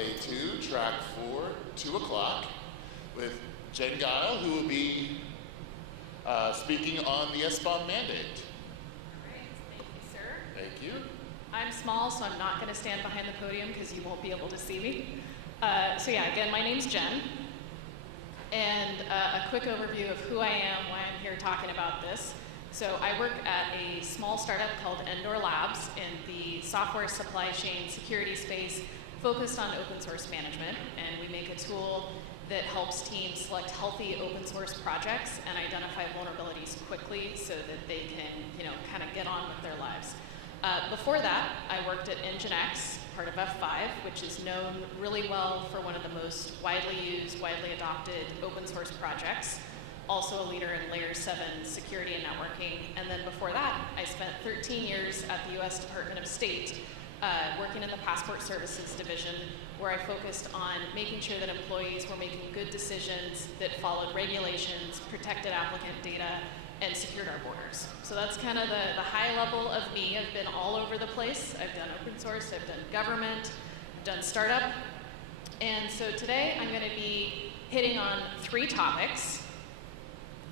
day 2, track 4, 2 o'clock, with Jenn Gile, who will be speaking on the SBOM mandate. All right, thank you, sir. Thank you. I'm small, so I'm not going to stand behind the podium because you won't be able to see me. So yeah, again, my name's Jenn. And a quick overview of who I am, why I'm here talking about this. So I work at a small startup called Endor Labs in the software supply chain security space focused on open source management. And we make a tool that helps teams select healthy open source projects and identify vulnerabilities quickly so that they can, kind of get on with their lives. Before that, I worked at NGINX, part of F5, which is known really well for one of the most widely used, widely adopted open source projects. Also a leader in Layer 7 security and networking. And then before that, I spent 13 years at the US Department of State working in the Passport Services Division, where I focused on making sure that employees were making good decisions that followed regulations, protected applicant data, and secured our borders. So that's kind of the high level of me. I've been all over the place. I've done open source, I've done government, I've done startup. And so today I'm going to be hitting on 3 topics.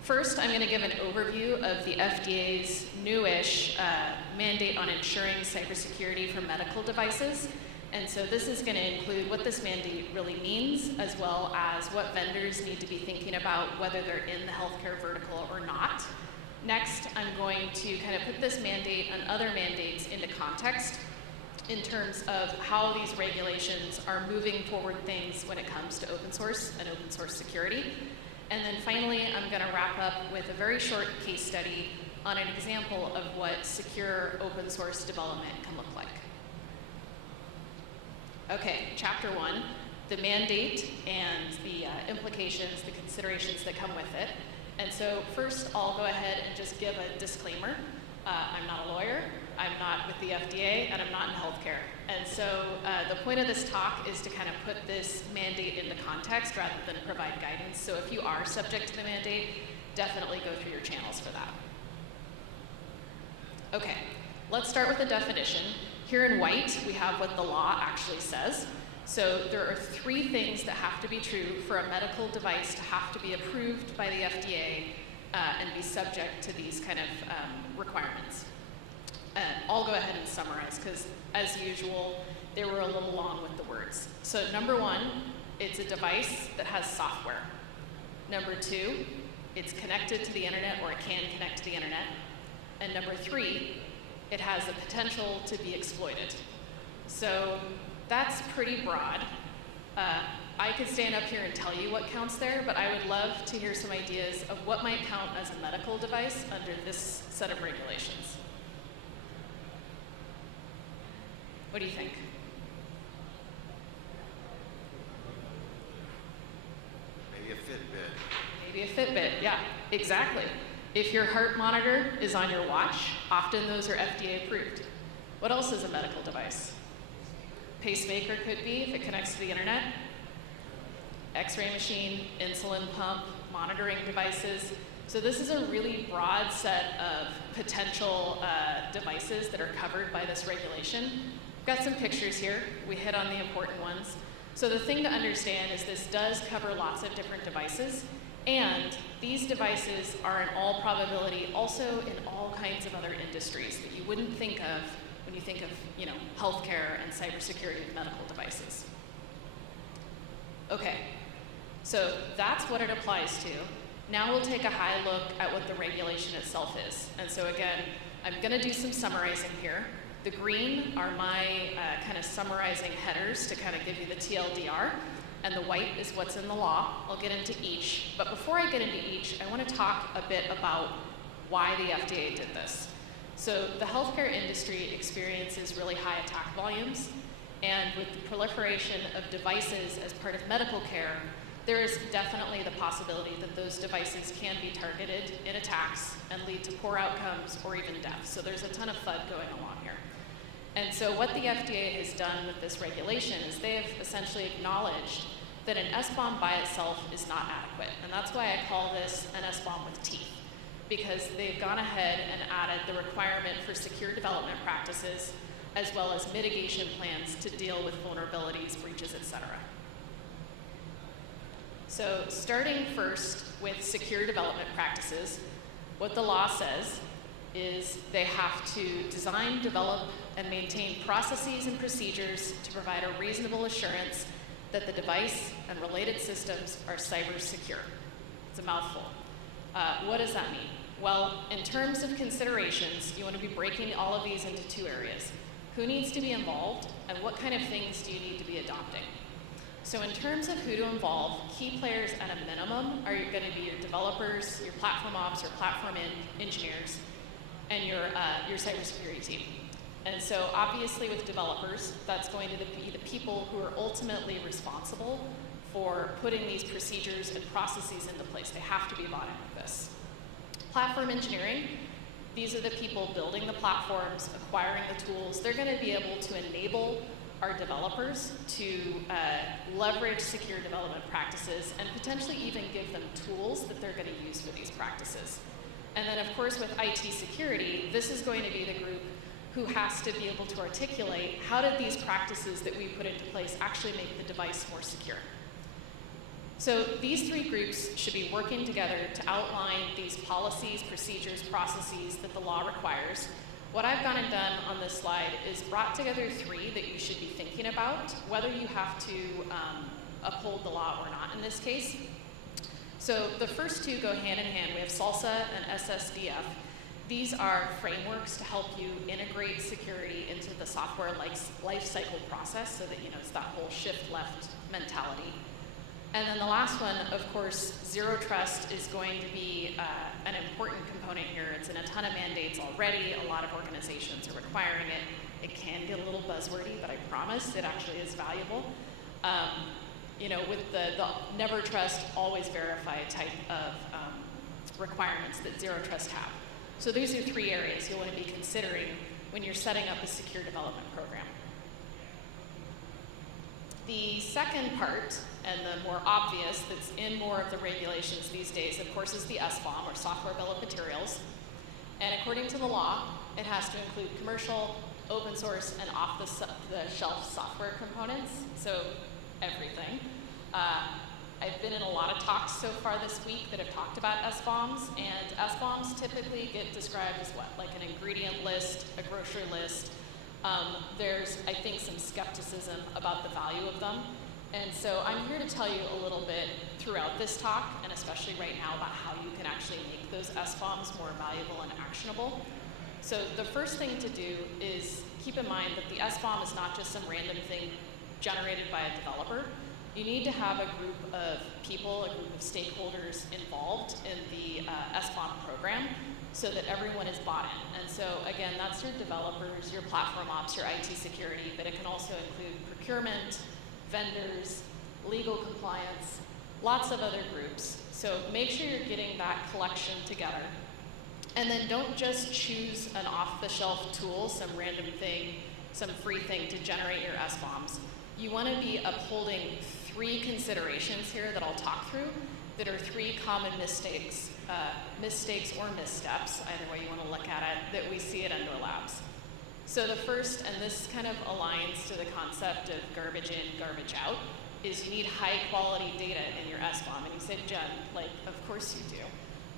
First, I'm going to give an overview of the FDA's newish mandate on ensuring cybersecurity for medical devices. And so this is going to include what this mandate really means, as well as what vendors need to be thinking about whether they're in the healthcare vertical or not. Next, I'm going to kind of put this mandate and other mandates into context in terms of how these regulations are moving forward things when it comes to open source and open source security. And then finally, I'm going to wrap up with a very short case study on an example of what secure open source development can look like. Okay, chapter 1, the mandate and the implications, the considerations that come with it. And so first, I'll go ahead and just give a disclaimer. I'm not a lawyer, I'm not with the FDA, and I'm not in healthcare. And so the point of this talk is to kind of put this mandate into context rather than provide guidance. So if you are subject to the mandate, definitely go through your channels for that. Okay, let's start with the definition. Here in white, we have what the law actually says. So there are 3 things that have to be true for a medical device to have to be approved by the FDA and be subject to these kind of requirements. I'll go ahead and summarize because, as usual, they were a little long with the words. So number 1, it's a device that has software. Number 2, it's connected to the internet or it can connect to the internet. And number 3, it has the potential to be exploited. So that's pretty broad. I could stand up here and tell you what counts there, but I would love to hear some ideas of what might count as a medical device under this set of regulations. What do you think? Maybe a Fitbit. Maybe a Fitbit, yeah, exactly. If your heart monitor is on your watch, often those are FDA approved. What else is a medical device? Pacemaker could be if it connects to the internet. X-ray machine, insulin pump, monitoring devices. So this is a really broad set of potential devices that are covered by this regulation. I've got some pictures here. We hit on the important ones. So the thing to understand is this does cover lots of different devices, and these devices are in all probability also in all kinds of other industries that you wouldn't think of when you think of, healthcare and cybersecurity of medical devices. Okay, so that's what it applies to. Now we'll take a high look at what the regulation itself is. And so again, I'm gonna do some summarizing here. The green are my kind of summarizing headers to kind of give you the TLDR, and the white is what's in the law. I'll get into each, but before I get into each, I want to talk a bit about why the FDA did this. So the healthcare industry experiences really high attack volumes, and with the proliferation of devices as part of medical care, there is definitely the possibility that those devices can be targeted in attacks and lead to poor outcomes or even death. So there's a ton of FUD going along here. And so what the FDA has done with this regulation is they have essentially acknowledged that an SBOM by itself is not adequate. And that's why I call this an SBOM with teeth, because they've gone ahead and added the requirement for secure development practices, as well as mitigation plans to deal with vulnerabilities, breaches, etc. So starting first with secure development practices, what the law says is they have to design, develop, and maintain processes and procedures to provide a reasonable assurance that the device and related systems are cyber secure. It's a mouthful. What does that mean? Well, in terms of considerations, you want to be breaking all of these into two areas. Who needs to be involved, and what kind of things do you need to be adopting? So in terms of who to involve, key players at a minimum are going to be your developers, your platform ops, or platform engineers, and your cybersecurity team. And so obviously with developers, that's going to be the people who are ultimately responsible for putting these procedures and processes into place. They have to be bought in with this. Platform engineering, these are the people building the platforms, acquiring the tools. They're going to be able to enable our developers to leverage secure development practices and potentially even give them tools that they're going to use for these practices. And then of course with IT security, this is going to be the group who has to be able to articulate how did these practices that we put into place actually make the device more secure. So these three groups should be working together to outline these policies, procedures, processes that the law requires. What I've gone and done on this slide is brought together three that you should be thinking about, whether you have to uphold the law or not in this case. So the first two go hand in hand. We have SALSA and SSDF. These are frameworks to help you integrate security into the software life cycle process so that it's that whole shift left mentality. And then the last one, of course, zero trust is going to be an important component here. It's in a ton of mandates already. A lot of organizations are requiring it. It can get a little buzzwordy, but I promise it actually is valuable. With the never trust, always verify type of requirements that zero trust have. So these are three areas you'll want to be considering when you're setting up a secure development program. The second part, and the more obvious, that's in more of the regulations these days, of course, is the SBOM, or Software Bill of Materials. And according to the law, it has to include commercial, open source, and off-the-shelf software components, so everything. I've been in a lot of talks so far this week that have talked about SBOMs, and SBOMs typically get described as what? Like an ingredient list, a grocery list. There's, I think, some skepticism about the value of them. And so I'm here to tell you a little bit throughout this talk, and especially right now, about how you can actually make those SBOMs more valuable and actionable. So the first thing to do is keep in mind that the SBOM is not just some random thing generated by a developer. You need to have a group of people, a group of stakeholders involved in the SBOM program so that everyone is bought in. And so again, that's your developers, your platform ops, your IT security, but it can also include procurement, vendors, legal compliance, lots of other groups. So make sure you're getting that collection together. And then don't just choose an off-the-shelf tool, some random thing, some free thing to generate your SBOMs. You want to be upholding three considerations here that I'll talk through that are three common mistakes or missteps, either way you want to look at it, that we see at Endo Labs. So the first, and this kind of aligns to the concept of garbage in, garbage out, is you need high quality data in your SBOM. And you said, Jen, of course you do.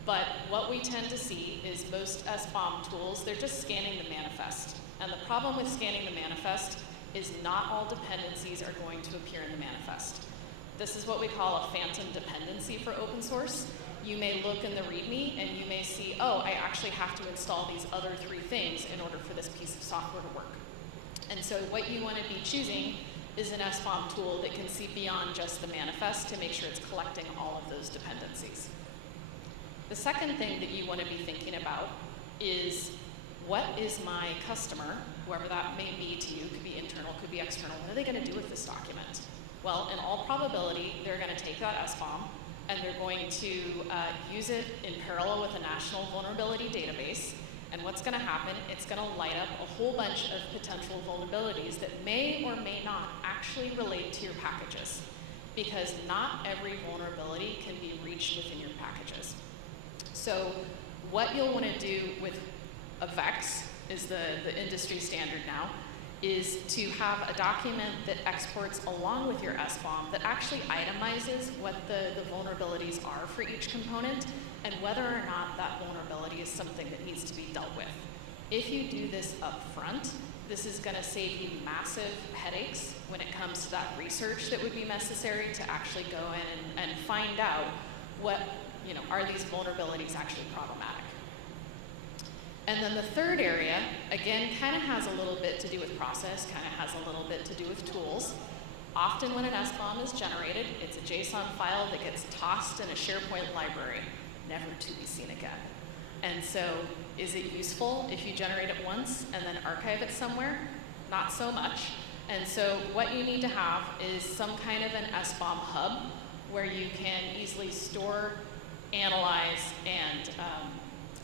But what we tend to see is most SBOM tools, they're just scanning the manifest. And the problem with scanning the manifest is not all dependencies are going to appear in the manifest. This is what we call a phantom dependency for open source. You may look in the README and you may see, oh, I actually have to install these other three things in order for this piece of software to work. And so what you want to be choosing is an SBOM tool that can see beyond just the manifest to make sure it's collecting all of those dependencies. The second thing that you want to be thinking about is, what is my customer, whoever that may be to you, could be internal, could be external, what are they going to do with this document? Well, in all probability, they're going to take that SBOM and they're going to use it in parallel with a national vulnerability database. And what's going to happen, it's going to light up a whole bunch of potential vulnerabilities that may or may not actually relate to your packages, because not every vulnerability can be reached within your packages. So what you'll want to do with a VEX is the industry standard now, is to have a document that exports along with your SBOM that actually itemizes what the vulnerabilities are for each component and whether or not that vulnerability is something that needs to be dealt with. If you do this up front, this is going to save you massive headaches when it comes to that research that would be necessary to actually go in and find out what, are these vulnerabilities actually problematic. And then the third area, again, kind of has a little bit to do with process, kind of has a little bit to do with tools. Often when an SBOM is generated, it's a JSON file that gets tossed in a SharePoint library, never to be seen again. And so, is it useful if you generate it once and then archive it somewhere? Not so much. And so what you need to have is some kind of an SBOM hub where you can easily store, analyze, and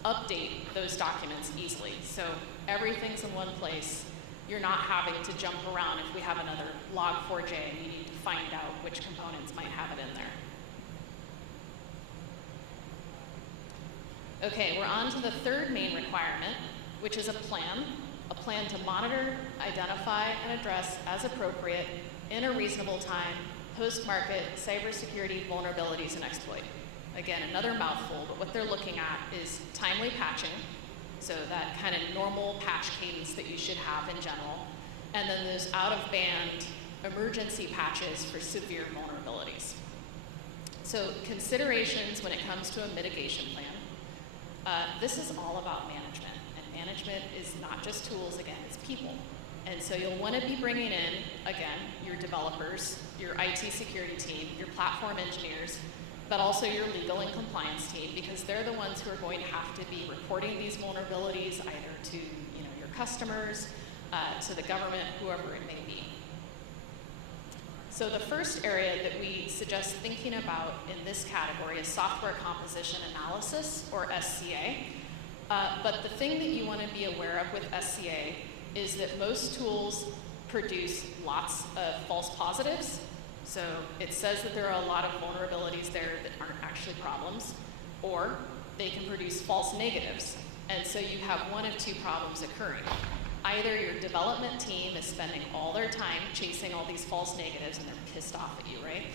update those documents easily. So everything's in one place. You're not having to jump around if we have another log4j and you need to find out which components might have it in there. Okay, we're on to the third main requirement, which is a plan to monitor, identify, and address as appropriate in a reasonable time post-market cybersecurity vulnerabilities and exploit. Again, another mouthful, but what they're looking at is timely patching, so that kind of normal patch cadence that you should have in general, and then those out-of-band emergency patches for severe vulnerabilities. So considerations when it comes to a mitigation plan. This is all about management, and management is not just tools, again, it's people. And so you'll want to be bringing in, again, your developers, your IT security team, your platform engineers, but also your legal and compliance team, because they're the ones who are going to have to be reporting these vulnerabilities either to your customers, to the government, whoever it may be. So the first area that we suggest thinking about in this category is software composition analysis, or SCA. But the thing that you want to be aware of with SCA is that most tools produce lots of false positives. So it says that there are a lot of vulnerabilities there that aren't actually problems, or they can produce false negatives. And so you have one of two problems occurring. Either your development team is spending all their time chasing all these false negatives and they're pissed off at you, right?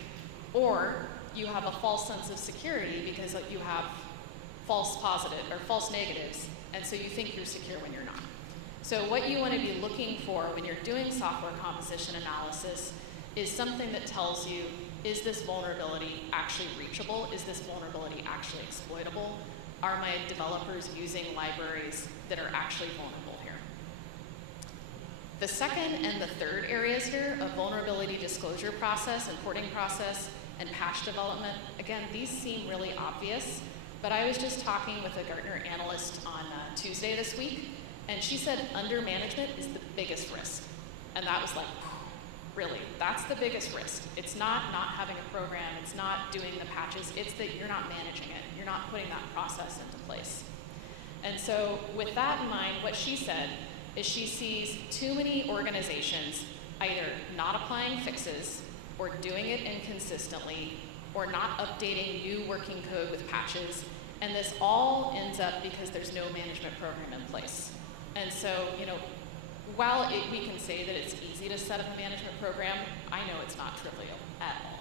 Or you have a false sense of security because you have false positive or false negatives, and so you think you're secure when you're not. So what you want to be looking for when you're doing software composition analysis is something that tells you, is this vulnerability actually reachable? Is this vulnerability actually exploitable? Are my developers using libraries that are actually vulnerable here? The second and the third areas here of vulnerability disclosure process and porting process and patch development, again, these seem really obvious, but I was just talking with a Gartner analyst on Tuesday this week, and she said under management is the biggest risk. And that was like, really, that's the biggest risk. It's not having a program, it's not doing the patches, it's that you're not managing it. You're not putting that process into place. And so with that in mind, what she said is she sees too many organizations either not applying fixes or doing it inconsistently or not updating new working code with patches. And this all ends up because there's no management program in place. And so, while we can say that it's easy to set up a management program, I know it's not trivial at all.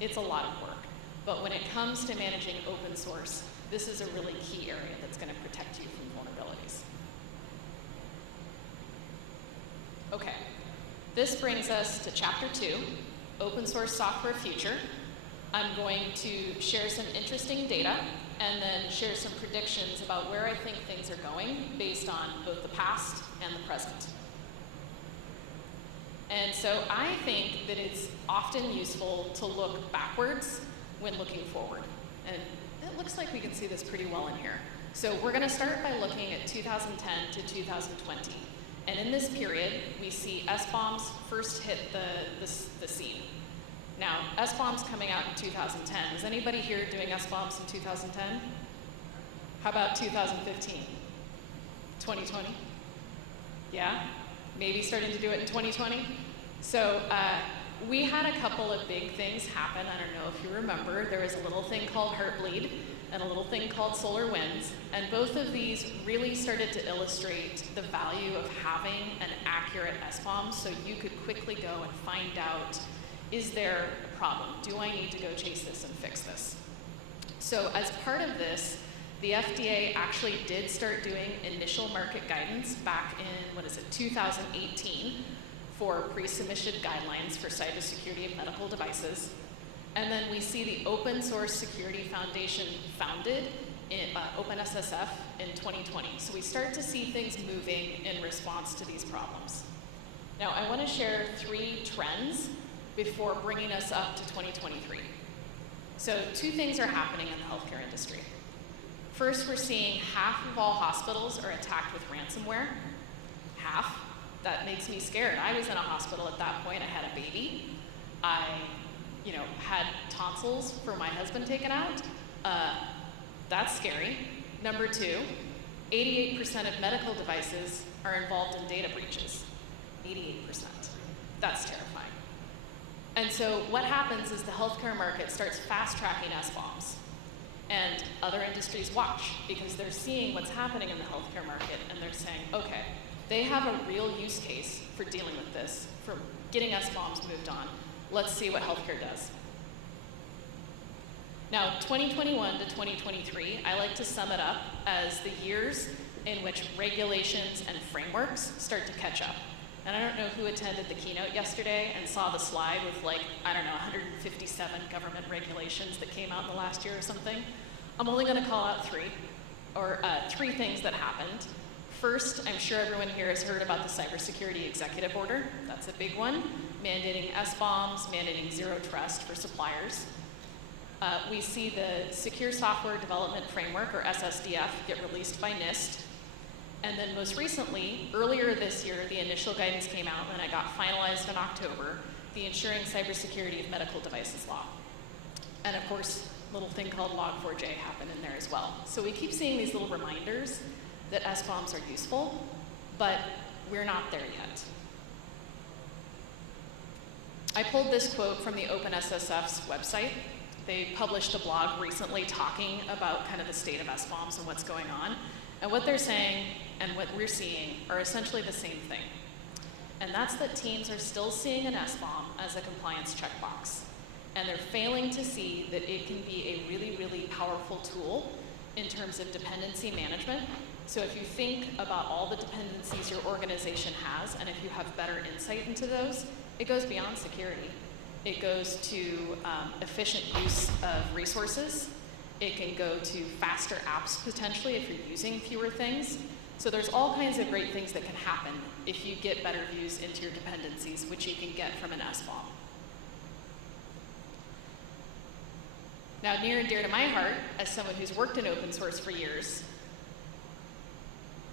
It's a lot of work. But when it comes to managing open source, this is a really key area that's going to protect you from vulnerabilities. Okay, this brings us to Chapter 2, Open Source Software Future. I'm going to share some interesting data and then share some predictions about where I think things are going based on both the past and the present. And so I think that it's often useful to look backwards when looking forward. And it looks like we can see this pretty well in here. So we're going to start by looking at 2010 to 2020. And in this period, we see SBOMs first hit the scene. Now, SBOMs coming out in 2010. Was anybody here doing SBOMs in 2010? How about 2015? 2020? Yeah? Maybe starting to do it in 2020? So we had a couple of big things happen. I don't know if you remember. There was a little thing called Heartbleed and a little thing called solar winds. And both of these really started to illustrate the value of having an accurate SBOM so you could quickly go and find out, is there a problem? Do I need to go chase this and fix this? So as part of this, the FDA actually did start doing initial market guidance back in, 2018 for pre-submission guidelines for cybersecurity of medical devices. And then we see the Open Source Security Foundation founded in OpenSSF in 2020. So we start to see things moving in response to these problems. Now I want to share 3 trends before bringing us up to 2023. So 2 things are happening in the healthcare industry. First, we're seeing half of all hospitals are attacked with ransomware. Half. That makes me scared. I was in a hospital at that point. I had a baby. I, had tonsils for my husband taken out. That's scary. Number 2, 88% of medical devices are involved in data breaches. 88%. That's terrifying. And so what happens is the healthcare market starts fast-tracking SBOMs. And other industries watch because they're seeing what's happening in the healthcare market and they're saying, okay, they have a real use case for dealing with this, for getting SBOMs moved on. Let's see what healthcare does. Now, 2021 to 2023, I like to sum it up as the years in which regulations and frameworks start to catch up. And I don't know who attended the keynote yesterday and saw the slide with 157 government regulations that came out in the last year or something. I'm only going to call out 3 things that happened. First, I'm sure everyone here has heard about the Cybersecurity Executive Order. That's a big one, mandating SBOMs, mandating zero trust for suppliers. We see the Secure Software Development Framework, or SSDF, get released by NIST. And then most recently, earlier this year, the initial guidance came out and it got finalized in October, the Ensuring Cybersecurity of Medical Devices Law. And of course, a little thing called Log4j happened in there as well. So we keep seeing these little reminders that SBOMs are useful, but we're not there yet. I pulled this quote from the OpenSSF's website. They published a blog recently talking about kind of the state of SBOMs and what's going on. And what they're saying and what we're seeing are essentially the same thing. And that's that teams are still seeing an SBOM as a compliance checkbox. And they're failing to see that it can be a really, really powerful tool in terms of dependency management. So if you think about all the dependencies your organization has, and if you have better insight into those, it goes beyond security. It goes to efficient use of resources. It can go to faster apps potentially if you're using fewer things. So there's all kinds of great things that can happen if you get better views into your dependencies, which you can get from an SBOM. Now, near and dear to my heart, as someone who's worked in open source for years,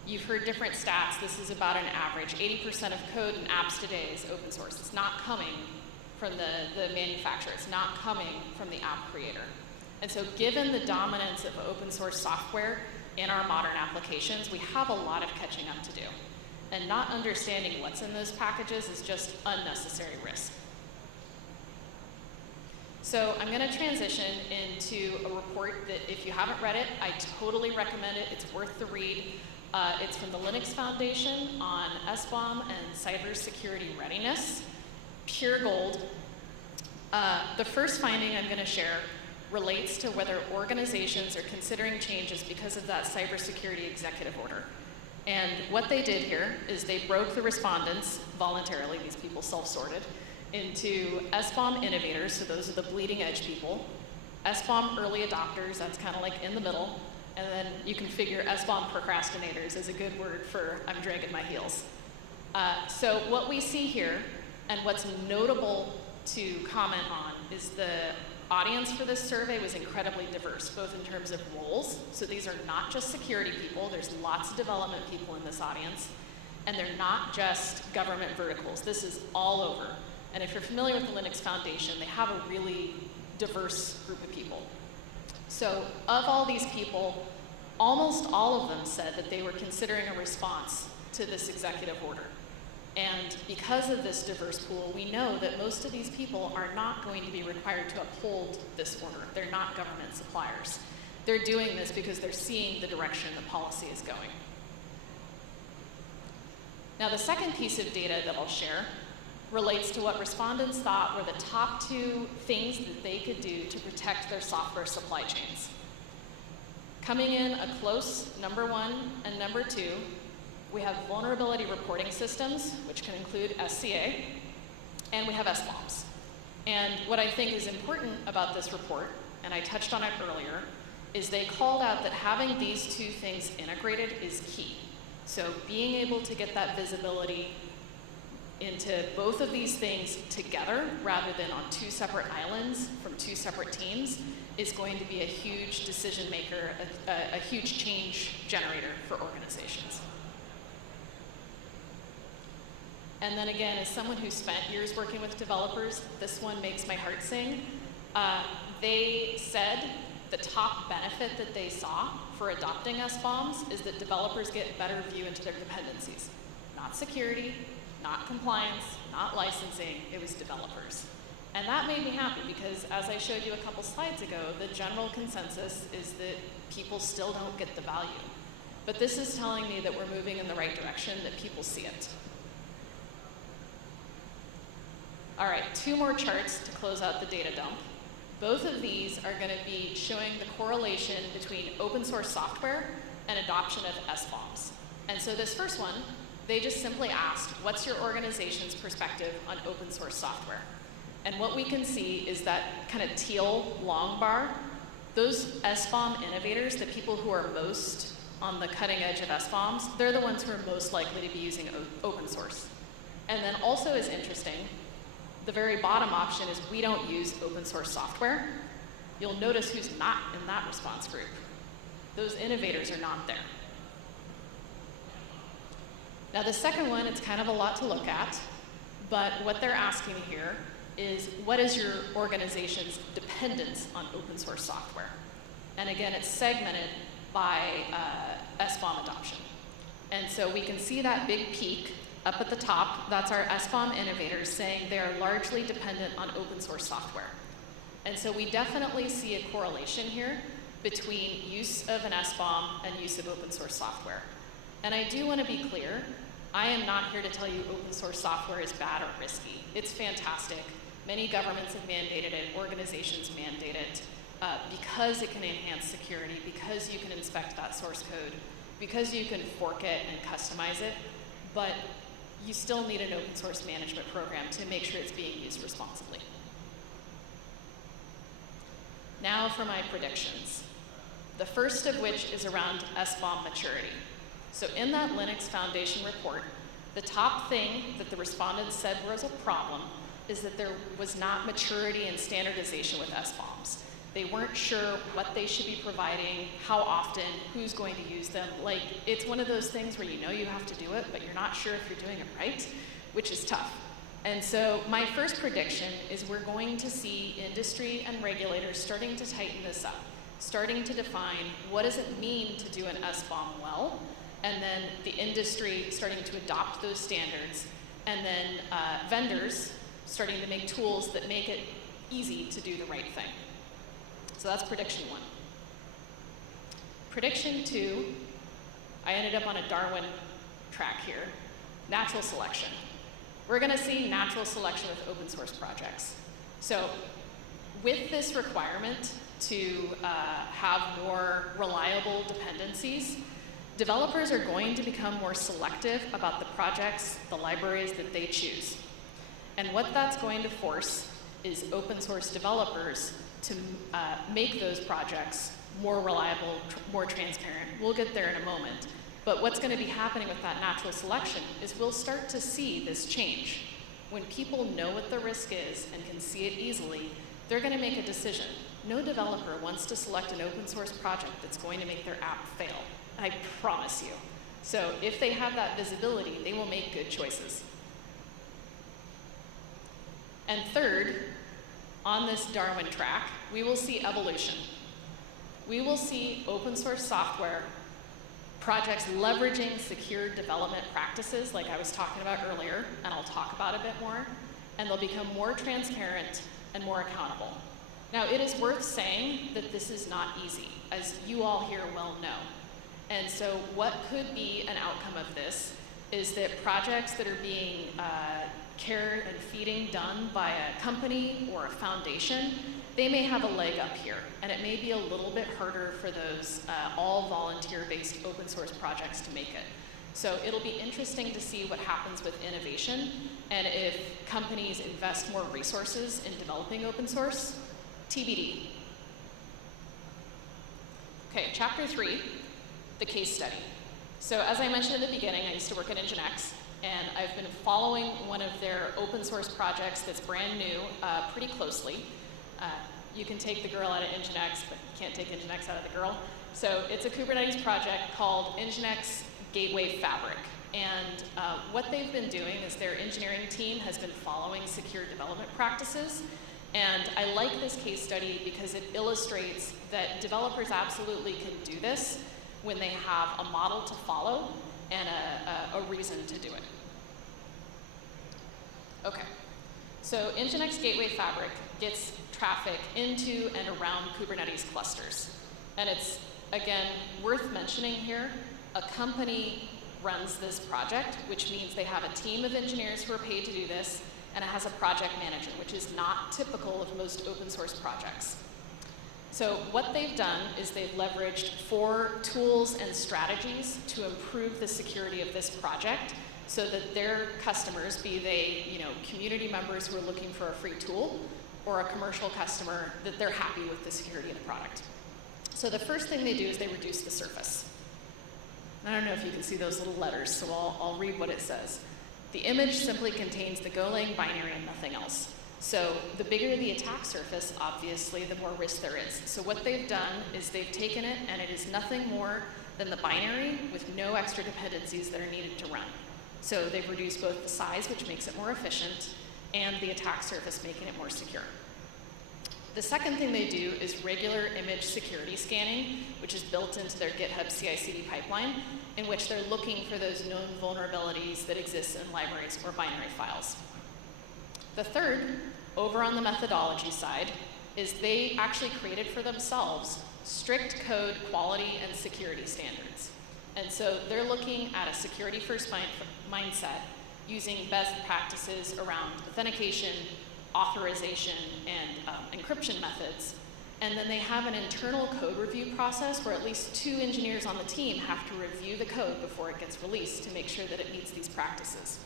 you've heard different stats. This is about an average. 80% of code and apps today is open source. It's not coming from the manufacturer. It's not coming from the app creator. And so given the dominance of open source software in our modern applications, we have a lot of catching up to do. And not understanding what's in those packages is just unnecessary risk. So I'm going to transition into a report that if you haven't read it, I totally recommend it. It's worth the read. It's from the Linux Foundation on SBOM and cybersecurity readiness. Pure gold. The first finding I'm going to share relates to whether organizations are considering changes because of that cybersecurity executive order. And what they did here is they broke the respondents voluntarily, these people self-sorted, into SBOM innovators, so those are the bleeding edge people, SBOM early adopters, that's kind of like in the middle, and then you can figure SBOM procrastinators is a good word for I'm dragging my heels. So what we see here, and what's notable to comment on, is the audience for this survey was incredibly diverse, both in terms of roles, so these are not just security people, there's lots of development people in this audience, and they're not just government verticals, this is all over. And if you're familiar with the Linux Foundation, they have a really diverse group of people. So of all these people, almost all of them said that they were considering a response to this executive order. And because of this diverse pool, we know that most of these people are not going to be required to uphold this order. They're not government suppliers. They're doing this because they're seeing the direction the policy is going. Now, the second piece of data that I'll share relates to what respondents thought were the top 2 things that they could do to protect their software supply chains. Coming in a close number 1 and number 2, we have vulnerability reporting systems, which can include SCA, and we have SBOMs. And what I think is important about this report, and I touched on it earlier, is they called out that having these 2 things integrated is key. So being able to get that visibility into both of these things together rather than on 2 separate islands from 2 separate teams is going to be a huge decision maker, a huge change generator for organizations. And then again, as someone who spent years working with developers, this one makes my heart sing. They said the top benefit that they saw for adopting SBOMs is that developers get a better view into their dependencies. Not security, not compliance, not licensing, it was developers. And that made me happy because, as I showed you a couple slides ago, the general consensus is that people still don't get the value. But this is telling me that we're moving in the right direction, that people see it. All right, 2 more charts to close out the data dump. Both of these are going to be showing the correlation between open source software and adoption of SBOMs. And so this first one, they just simply asked, what's your organization's perspective on open source software? And what we can see is that kind of teal long bar, those SBOM innovators, the people who are most on the cutting edge of SBOMs, they're the ones who are most likely to be using open source. And then also is interesting, the very bottom option is we don't use open source software. You'll notice who's not in that response group. Those innovators are not there. Now the second one, it's kind of a lot to look at, but what they're asking here is what is your organization's dependence on open source software? And again, it's segmented by SBOM adoption. And so we can see that big peak up at the top. That's our SBOM innovators saying they are largely dependent on open source software. And so we definitely see a correlation here between use of an SBOM and use of open source software. And I do want to be clear, I am not here to tell you open source software is bad or risky. It's fantastic. Many governments have mandated it, organizations mandate it, because it can enhance security, because you can inspect that source code, because you can fork it and customize it, but you still need an open source management program to make sure it's being used responsibly. Now for my predictions. The first of which is around SBOM maturity. So in that Linux Foundation report, the top thing that the respondents said was a problem is that there was not maturity and standardization with SBOMs. They weren't sure what they should be providing, how often, who's going to use them. Like, it's one of those things where you know you have to do it, but you're not sure if you're doing it right, which is tough. And so my first prediction is we're going to see industry and regulators starting to tighten this up, starting to define what does it mean to do an SBOM well, and then the industry starting to adopt those standards, and then vendors starting to make tools that make it easy to do the right thing. So that's prediction 1. Prediction 2, I ended up on a Darwin track here, natural selection. We're going to see natural selection with open source projects. So with this requirement to have more reliable dependencies, developers are going to become more selective about the projects, the libraries that they choose. And what that's going to force is open source developers to make those projects more reliable, more transparent. We'll get there in a moment. But what's going to be happening with that natural selection is we'll start to see this change. When people know what the risk is and can see it easily, they're going to make a decision. No developer wants to select an open source project that's going to make their app fail. I promise you. So if they have that visibility, they will make good choices. And third, on this Darwin track, we will see evolution. We will see open source software projects leveraging secure development practices like I was talking about earlier, and I'll talk about a bit more, and they'll become more transparent and more accountable. Now, it is worth saying that this is not easy, as you all here well know. And so what could be an outcome of this is that projects that are being care and feeding done by a company or a foundation, they may have a leg up here, and it may be a little bit harder for those all volunteer-based open source projects to make it. So it'll be interesting to see what happens with innovation, and if companies invest more resources in developing open source, TBD. Okay, chapter 3, the case study. So as I mentioned in the beginning, I used to work at Nginx, and I've been following one of their open source projects that's brand new pretty closely. You can take the girl out of Nginx, but you can't take Nginx out of the girl. So it's a Kubernetes project called Nginx Gateway Fabric. And what they've been doing is their engineering team has been following secure development practices. And I like this case study because it illustrates that developers absolutely can do this when they have a model to follow and a reason to do it. Okay, so Nginx Gateway Fabric gets traffic into and around Kubernetes clusters. And it's, again, worth mentioning here, a company runs this project, which means they have a team of engineers who are paid to do this, and it has a project manager, which is not typical of most open source projects. So what they've done is they've leveraged 4 tools and strategies to improve the security of this project so that their customers, be they community members who are looking for a free tool or a commercial customer, that they're happy with the security of the product. So the first thing they do is they reduce the surface. I don't know if you can see those little letters, so I'll read what it says. The image simply contains the Golang binary and nothing else. So the bigger the attack surface, obviously, the more risk there is. So what they've done is they've taken it, and it is nothing more than the binary with no extra dependencies that are needed to run. So they've reduced both the size, which makes it more efficient, and the attack surface, making it more secure. The second thing they do is regular image security scanning, which is built into their GitHub CI/CD pipeline, in which they're looking for those known vulnerabilities that exist in libraries or binary files. The third, over on the methodology side, is they actually created for themselves strict code quality and security standards. And so they're looking at a security-first mindset using best practices around authentication, authorization, and encryption methods. And then they have an internal code review process where at least 2 engineers on the team have to review the code before it gets released to make sure that it meets these practices.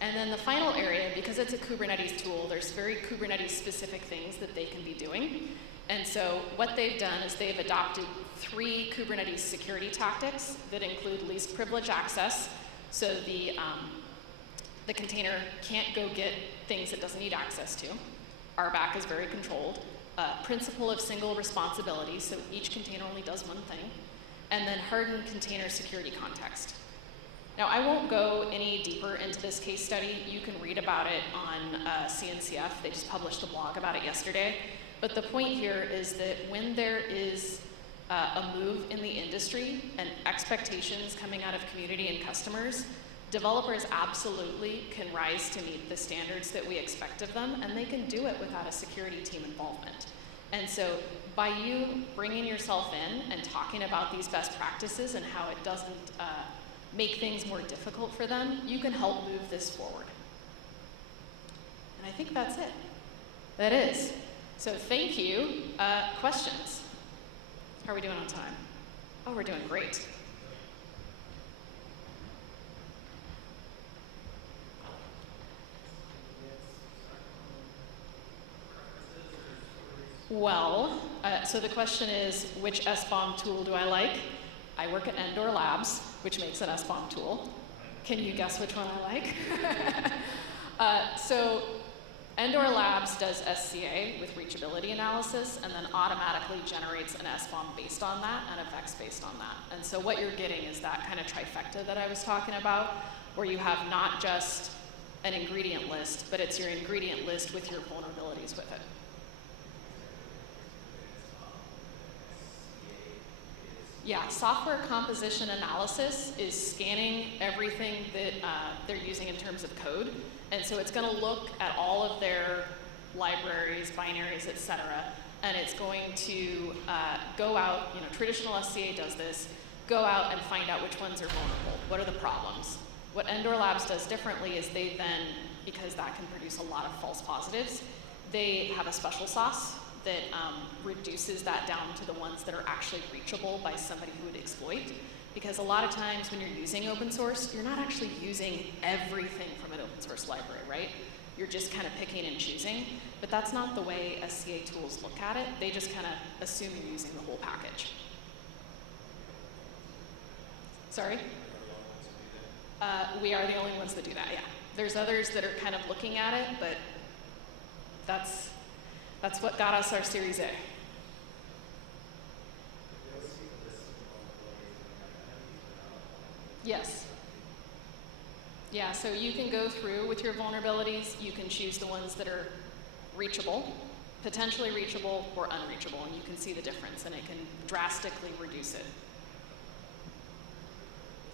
And then the final area, because it's a Kubernetes tool, there's very Kubernetes-specific things that they can be doing. And so what they've done is they've adopted 3 Kubernetes security tactics that include least privilege access, so the container can't go get things it doesn't need access to. RBAC is very controlled. Principle of single responsibility, so each container only does one thing. And then hardened container security context. Now, I won't go any deeper into this case study. You can read about it on CNCF. They just published a blog about it yesterday. But the point here is that when there is a move in the industry and expectations coming out of community and customers, developers absolutely can rise to meet the standards that we expect of them, and they can do it without a security team involvement. And so by you bringing yourself in and talking about these best practices and how it doesn't make things more difficult for them, you can help move this forward. And I think that's it. That is. So thank you. Questions? How are we doing on time? Oh, we're doing great. Well, so the question is, which SBOM tool do I like? I work at Endor Labs, which makes an SBOM tool. Can you guess which one I like? So Endor Labs does SCA with reachability analysis and then automatically generates an SBOM based on that and a VEX based on that. And so what you're getting is that kind of trifecta that I was talking about, where you have not just an ingredient list, but it's your ingredient list with your vulnerabilities with it. Yeah, software composition analysis is scanning everything that they're using in terms of code. And so it's going to look at all of their libraries, binaries, etc. And it's going to go out, traditional SCA does this, go out and find out which ones are vulnerable. What are the problems? What Endor Labs does differently is they then, because that can produce a lot of false positives, they have a special sauce that reduces that down to the ones that are actually reachable by somebody who would exploit. Because a lot of times when you're using open source, you're not actually using everything from an open source library, right? You're just kind of picking and choosing. But that's not the way SCA tools look at it. They just kind of assume you're using the whole package. Sorry? We are the only ones that do that, yeah. There's others that are kind of looking at it, but that's what got us our Series A. Yes. Yeah, so you can go through with your vulnerabilities. You can choose the ones that are reachable, potentially reachable, or unreachable, and you can see the difference, and it can drastically reduce it.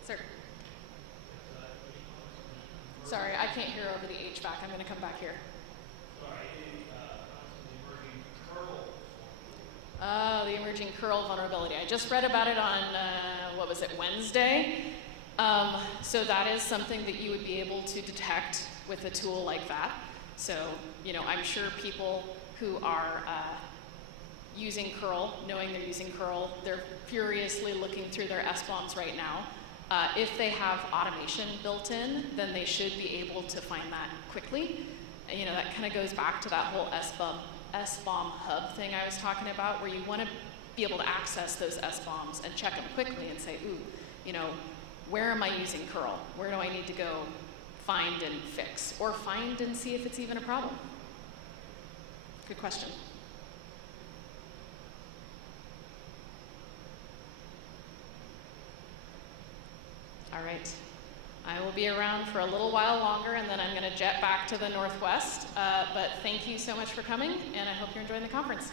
Sir? Sorry, I can't hear over the HVAC. I'm going to come back here. Oh, the emerging curl vulnerability. I just read about it on, what was it, Wednesday? So that is something that you would be able to detect with a tool like that. So, I'm sure people who are using curl, knowing they're using curl, they're furiously looking through their SBOMs right now. If they have automation built in, then they should be able to find that quickly. And, that kind of goes back to that whole SBOM hub thing I was talking about, where you want to be able to access those SBOMs and check them quickly and say, ooh, where am I using curl? Where do I need to go find and fix? Or find and see if it's even a problem. Good question. All right. I will be around for a little while longer, and then I'm going to jet back to the Northwest. But thank you so much for coming, and I hope you're enjoying the conference.